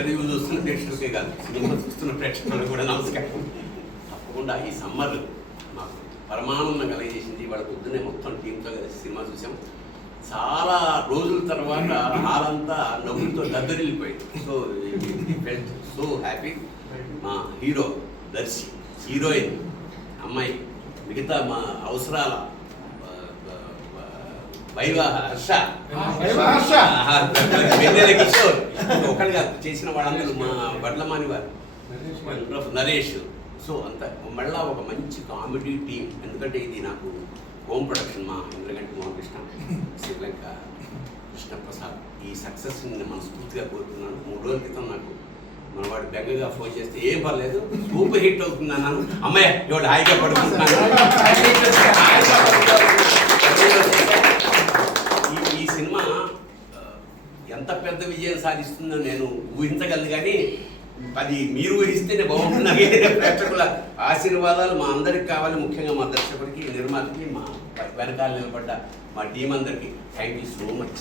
Interview చూస్తున్న ప్రేక్షకులకే కాదు, cinema చూస్తున్న ప్రేక్షకులకు కూడా నమస్కారం. తప్పకుండా ఈ సమ్మర్ మాకు పరమానందం కలిగజేసింది. వాళ్ళ పొద్దున్నే మొత్తం టీంతో కలిసి సినిమా చూసాం. చాలా రోజుల తర్వాత హాలంతా నవ్వులతో దద్దరిల్లిపోయింది. So felt so happy. మా హీరో దర్శి, హీరోయిన్ అమ్మాయి, మిగతా మా అవసరాల వైవాహ హర్ష, వెన్నెల కిషోర్, ఒకటిగా చేసిన వాళ్ళందరూ మా వడ్లమాని వారు, నరేష్. సో అంత మళ్ళా ఒక మంచి కామెడీ టీం. ఎందుకంటే ఇది నాకు హోమ్ ప్రొడక్షన్. మా ఇంద్రగంటి మోహనకృష్ణ, శ్రీలంక కృష్ణప్రసాద్ ఈ సక్సెస్ని మనస్ఫూర్తిగా కోరుతున్నాను. 3 రోజుల క్రితం నాకు మనవాడు బెంగగా ఫోన్ చేస్తే ఏం పర్లేదు సూపర్ హిట్ అవుతుంది అన్నాను. అమ్మాయి ఇవాళ హాయిగా పడుకుంటున్నాను. ఈ సినిమా ఎంత పెద్ద విజయం సాధిస్తుందో నేను ఊహించగలను, కానీ అది మీరు ఊహిస్తేనే బాగుంటుంది. ప్రేక్షకుల ఆశీర్వాదాలు మా అందరికి కావాలి, ముఖ్యంగా మా దర్శకుడికి, నిర్మాతకి, మా వెనకాల నిలబడ్డ మా టీం అందరికీ థ్యాంక్ యూ సో మచ్.